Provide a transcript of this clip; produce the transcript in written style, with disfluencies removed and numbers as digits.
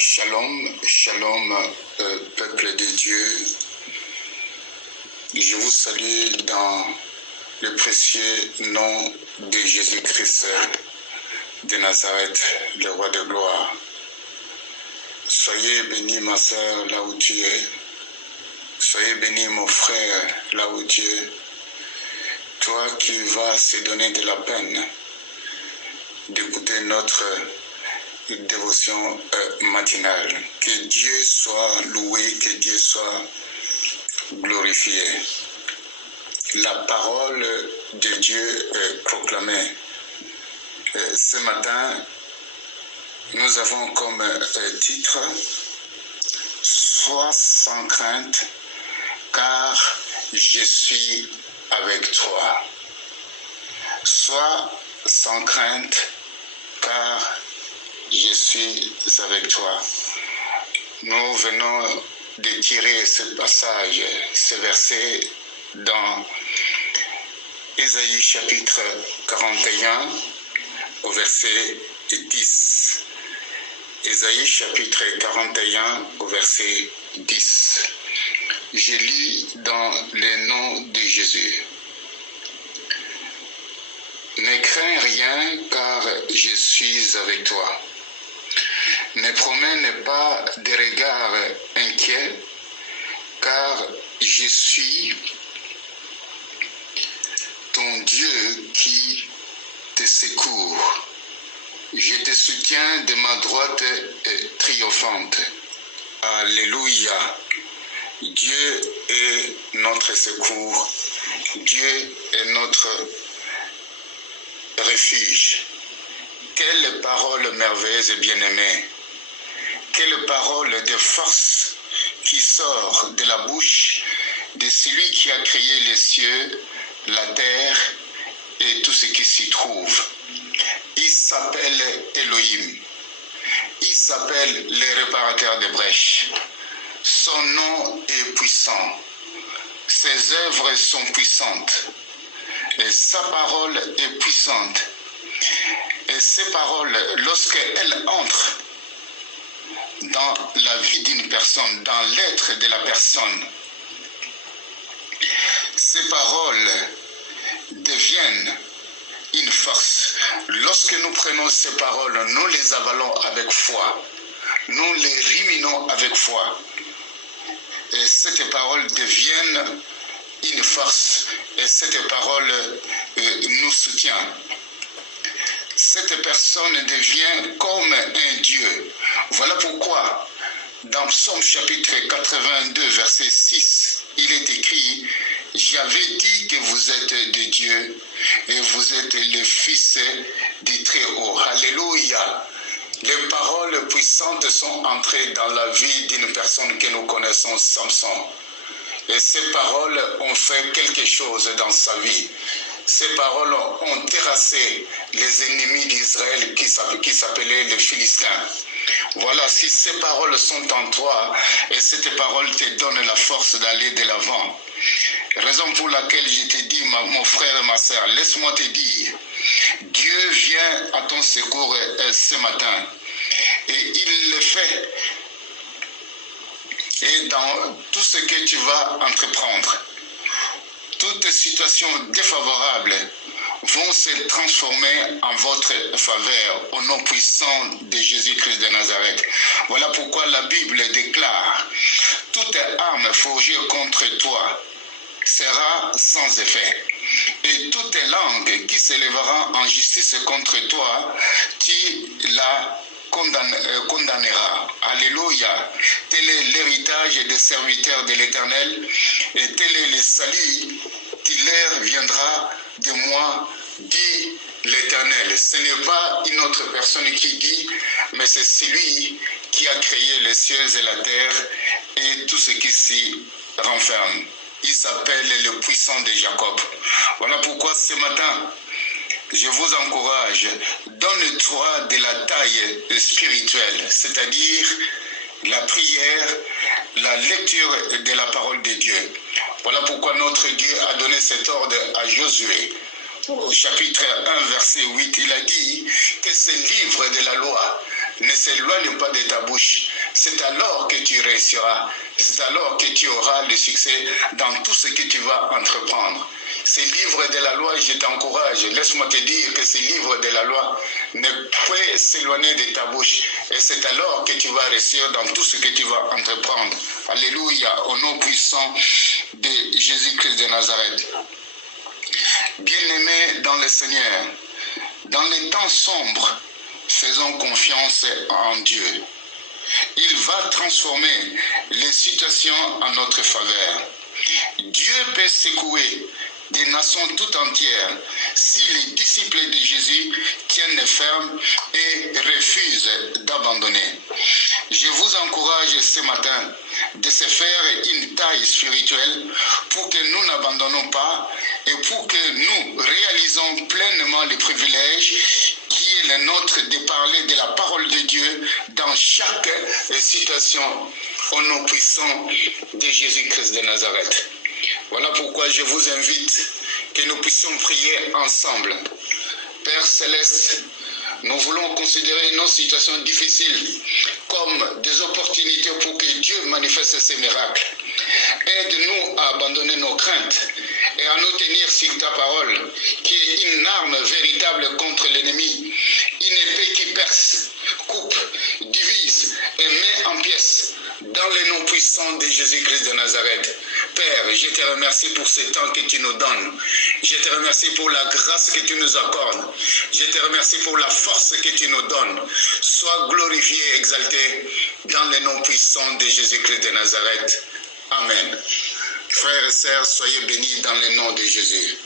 Shalom, shalom, peuple de Dieu. Je vous salue dans le précieux nom de Jésus-Christ de Nazareth, le roi de gloire. Soyez bénis, ma sœur, là où tu es. Soyez bénis, mon frère, là où tu es. Toi qui vas se donner de la peine d'écouter notre dévotion matinale. Que Dieu soit loué, que Dieu soit glorifié. La parole de Dieu est proclamée. Ce matin, nous avons comme titre « Sois sans crainte, car je suis avec toi ». Sois sans crainte, car je suis avec toi. Nous venons de tirer ce passage, ce verset dans Ésaïe chapitre 41 au verset 10. Ésaïe chapitre 41 au verset 10. Je lis dans le nom de Jésus. Ne crains rien, car je suis avec toi. Ne promène pas de regards inquiets, car je suis ton Dieu qui te secourt. Je te soutiens de ma droite triomphante. Alléluia. Dieu est notre secours. Dieu est notre refuge. Quelle parole merveilleuse et bien-aimée. Quelle parole de force qui sort de la bouche de celui qui a créé les cieux, la terre et tout ce qui s'y trouve. Il s'appelle Elohim. Il s'appelle le réparateur des brèches. Son nom est puissant. Ses œuvres sont puissantes. Et sa parole est puissante. Et ces paroles, lorsqu'elles entrent dans la vie d'une personne, dans l'être de la personne, ces paroles deviennent une force. Lorsque nous prenons ces paroles, nous les avalons avec foi. Nous les ruminons avec foi. Et ces paroles deviennent une force. Et cette parole nous soutient. Cette personne devient comme un Dieu. Voilà pourquoi, dans Psaume chapitre 82, verset 6, il est écrit « J'avais dit que vous êtes de Dieu et vous êtes le Fils du Très-Haut. » Alléluia. Les paroles puissantes sont entrées dans la vie d'une personne que nous connaissons, Samson. Et ces paroles ont fait quelque chose dans sa vie. Ces paroles ont terrassé les ennemis d'Israël qui s'appelaient les Philistins. Voilà, si ces paroles sont en toi, et cette parole te donne la force d'aller de l'avant. Raison pour laquelle je te dis, mon frère et ma soeur, laisse-moi te dire, Dieu vient à ton secours ce matin. Et il le fait. Et dans tout ce que tu vas entreprendre, toutes situations défavorables vont se transformer en votre faveur au nom puissant de Jésus-Christ de Nazareth. Voilà pourquoi la Bible déclare « Toute arme forgée contre toi sera sans effet. Et toute langue qui s'élèvera en justice contre toi, tu la condamnera. » Alléluia. Tel est l'héritage des serviteurs de l'Éternel et tel est le salut qui leur viendra de moi, dit l'Éternel. Ce n'est pas une autre personne qui dit, mais c'est celui qui a créé les cieux et la terre et tout ce qui s'y renferme. Il s'appelle le puissant de Jacob. Voilà pourquoi ce matin, je vous encourage, donne-toi de la taille spirituelle, c'est-à-dire la prière, la lecture de la parole de Dieu. Voilà pourquoi notre Dieu a donné cet ordre à Josué. Au chapitre 1, verset 8, il a dit que ce livre de la loi ne s'éloigne pas de ta bouche. C'est alors que tu réussiras. C'est alors que tu auras le succès dans tout ce que tu vas entreprendre. Ces livres de la loi, je t'encourage. Laisse-moi te dire que ces livres de la loi ne peuvent s'éloigner de ta bouche. Et c'est alors que tu vas réussir dans tout ce que tu vas entreprendre. Alléluia, au nom puissant de Jésus-Christ de Nazareth. Bien-aimés dans le Seigneur, dans les temps sombres, faisons confiance en Dieu. Il va transformer les situations en notre faveur. Dieu peut secouer des nations tout entières si les disciples de Jésus tiennent ferme et refusent d'abandonner. Je vous encourage ce matin de se faire une taille spirituelle pour que nous n'abandonnons pas et pour que nous réalisons pleinement le privilège qui est le nôtre de parler de la parole de Dieu dans chaque situation au nom puissant de Jésus-Christ de Nazareth. Voilà pourquoi je vous invite que nous puissions prier ensemble. Père Céleste, nous voulons considérer nos situations difficiles comme des opportunités pour que Dieu manifeste ses miracles. Aide-nous à abandonner nos craintes et à nous tenir sur ta parole, qui est une arme véritable contre l'ennemi, une épée qui perce, coupe, divise et met en pièces, dans le nom puissant de Jésus-Christ de Nazareth. Père, je te remercie pour ce temps que tu nous donnes. Je te remercie pour la grâce que tu nous accordes. Je te remercie pour la force que tu nous donnes. Sois glorifié et exalté dans le nom puissant de Jésus-Christ de Nazareth. Amen. Frères et sœurs, soyez bénis dans le nom de Jésus.